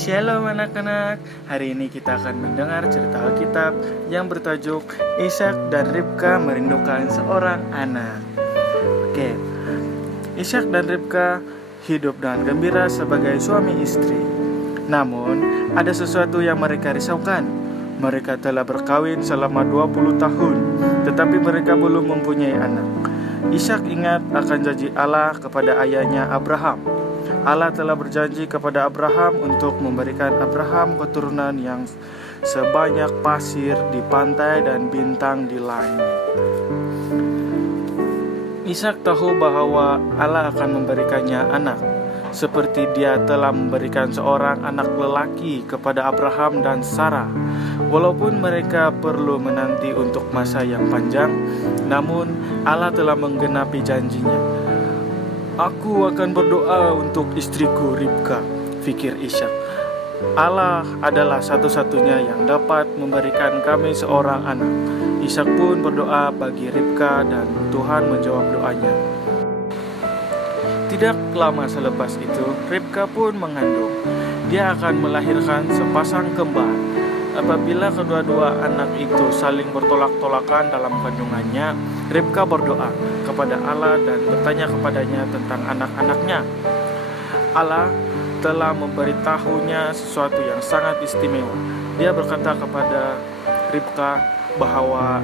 Shalom anak-anak, hari ini kita akan mendengar cerita Alkitab yang bertajuk Ishak dan Ribka merindukan seorang anak. Oke, Ishak dan Ribka hidup dengan gembira sebagai suami istri. Namun, ada sesuatu yang mereka risaukan. Mereka telah berkawin selama 20 tahun, tetapi mereka belum mempunyai anak. Ishak ingat akan janji Allah kepada ayahnya Abraham. Allah telah berjanji kepada Abraham untuk memberikan Abraham keturunan yang sebanyak pasir di pantai dan bintang di langit. Ishak tahu bahwa Allah akan memberikannya anak, seperti dia telah memberikan seorang anak lelaki kepada Abraham dan Sarah. Walaupun mereka perlu menanti untuk masa yang panjang, namun Allah telah menggenapi janjinya. Aku akan berdoa untuk istriku Ribka, fikir Ishak. Allah adalah satu-satunya yang dapat memberikan kami seorang anak. Ishak pun berdoa bagi Ribka dan Tuhan menjawab doanya. Tidak lama selepas itu, Ribka pun mengandung. Dia akan melahirkan sepasang kembar. Apabila kedua-dua anak itu saling bertolak-tolakan dalam kandungannya, Ribka berdoa kepada Allah dan bertanya kepadanya tentang anak-anaknya. Allah telah memberitahunya sesuatu yang sangat istimewa. Dia berkata kepada Ribka bahwa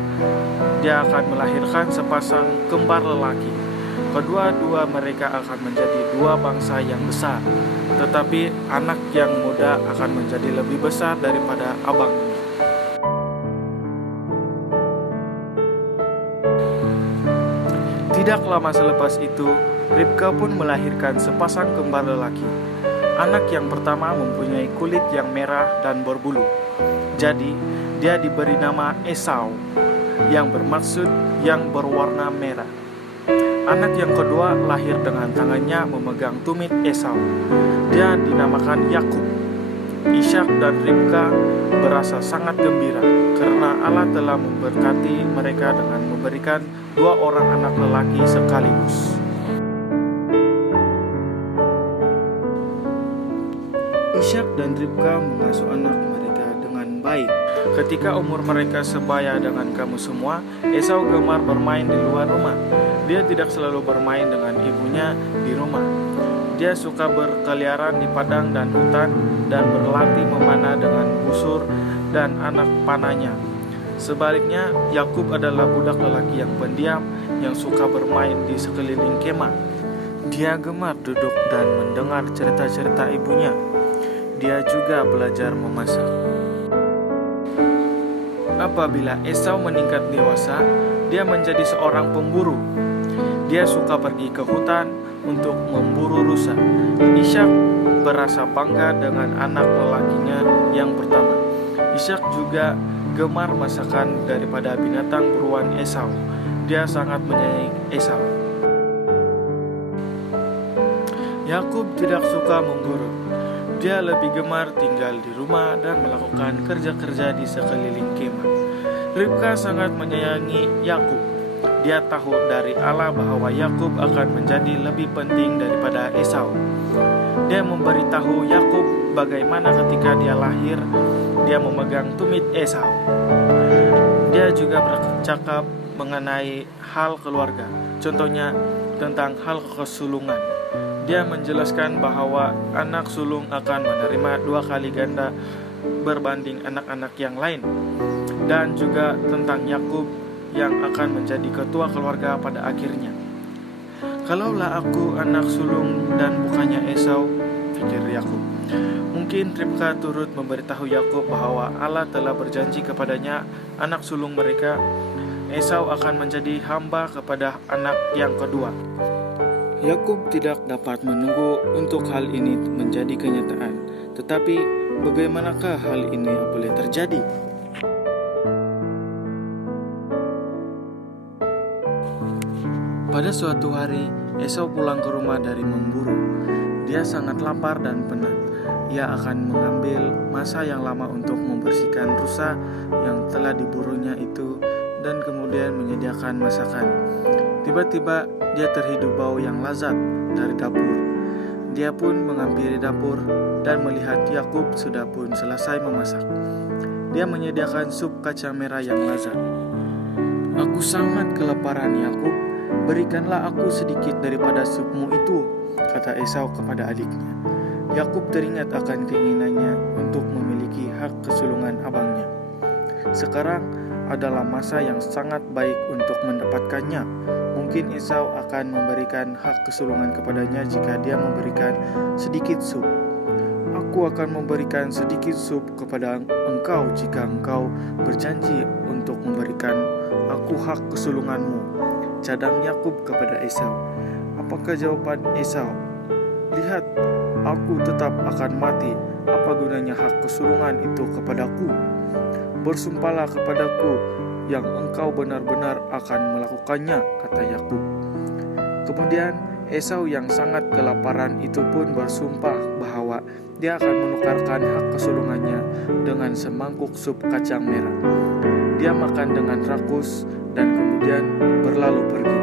dia akan melahirkan sepasang kembar lelaki. Kedua-dua mereka akan menjadi dua bangsa yang besar, tetapi anak yang muda akan menjadi lebih besar daripada abangnya. Tidak lama selepas itu, Ribka pun melahirkan sepasang kembar lelaki. Anak yang pertama mempunyai kulit yang merah dan berbulu. Jadi, dia diberi nama Esau, yang bermaksud yang berwarna merah. Anak yang kedua lahir dengan tangannya memegang tumit Esau. Dia dinamakan Yakub. Ishak dan Ribka berasa sangat gembira karena Allah telah memberkati mereka dengan memberikan dua orang anak lelaki sekaligus. Ishak dan Ribka mengasuh anak mereka dengan baik. Ketika umur mereka sebaya dengan kamu semua, Esau gemar bermain di luar rumah. Dia tidak selalu bermain dengan ibunya di rumah. Dia suka berkeliaran di padang dan hutan dan berlatih memanah dengan busur dan anak panahnya. Sebaliknya, Yakub adalah budak lelaki yang pendiam yang suka bermain di sekeliling kemah. Dia gemar duduk dan mendengar cerita-cerita ibunya. Dia juga belajar memasak. Apabila Esau meningkat dewasa, dia menjadi seorang pemburu. Dia suka pergi ke hutan untuk memburu rusa. Ishak berasa bangga dengan anak lelakinya yang pertama. Ishak juga gemar masakan daripada binatang buruan Esau. Dia sangat menyayangi Esau. Yakub tidak suka memburu. Dia lebih gemar tinggal di rumah dan melakukan kerja-kerja di sekeliling kemah. Ribka sangat menyayangi Yakub. Dia tahu dari Allah bahwa Yakub akan menjadi lebih penting daripada Esau. Dia memberitahu Yakub bagaimana ketika dia lahir, dia memegang tumit Esau. Dia juga bercakap mengenai hal keluarga, contohnya tentang hal kesulungan. Dia menjelaskan bahwa anak sulung akan menerima 2 kali ganda berbanding anak-anak yang lain, dan juga tentang Yakub yang akan menjadi ketua keluarga pada akhirnya. Kalaulah aku anak sulung dan bukannya Esau, pikir Yakub. Mungkin Ribka turut memberitahu Yakub bahwa Allah telah berjanji kepadanya anak sulung mereka, Esau akan menjadi hamba kepada anak yang kedua. Yakub tidak dapat menunggu untuk hal ini menjadi kenyataan. Tetapi bagaimanakah hal ini boleh terjadi? Pada suatu hari, Esau pulang ke rumah dari memburu. Dia sangat lapar dan penat. Ia akan mengambil masa yang lama untuk membersihkan rusa yang telah diburunya itu dan kemudian menyediakan masakan. Tiba-tiba dia terhidup bau yang lazat dari dapur. Dia pun menghampiri dapur dan melihat Yakub sudah pun selesai memasak. Dia menyediakan sup kacang merah yang lezat. "Aku sangat kelaparan, Yakub. Berikanlah aku sedikit daripada supmu itu," kata Esau kepada adiknya. Yakub teringat akan keinginannya untuk memiliki hak kesulungan abangnya. Sekarang adalah masa yang sangat baik untuk mendapatkannya. Mungkin Esau akan memberikan hak kesulungan kepadanya jika dia memberikan sedikit sup. "Aku akan memberikan sedikit sup kepada engkau jika engkau berjanji untuk memberikan aku hak kesulunganmu," cadang Yakub kepada Esau. Apakah jawaban Esau? "Lihat, aku tetap akan mati. Apa gunanya hak kesulungan itu kepadaku? Bersumpahlah kepadaku yang engkau benar-benar akan melakukannya," kata Yakub. Kemudian Esau yang sangat kelaparan itu pun bersumpah bahwa dia akan menukarkan hak kesulungannya dengan semangkuk sup kacang merah. Dia makan dengan rakus dan kemudian berlalu pergi.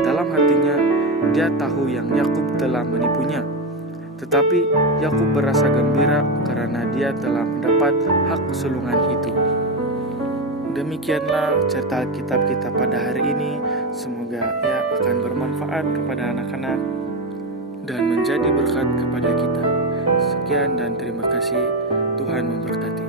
Dalam hatinya, dia tahu yang Yakub telah menipunya. Tetapi Yakub berasa gembira karena dia telah mendapat hak kesulungan itu. Demikianlah cerita Alkitab kita pada hari ini. Semoga ia akan bermanfaat kepada anak-anak dan menjadi berkat kepada kita. Sekian dan terima kasih. Tuhan memberkati.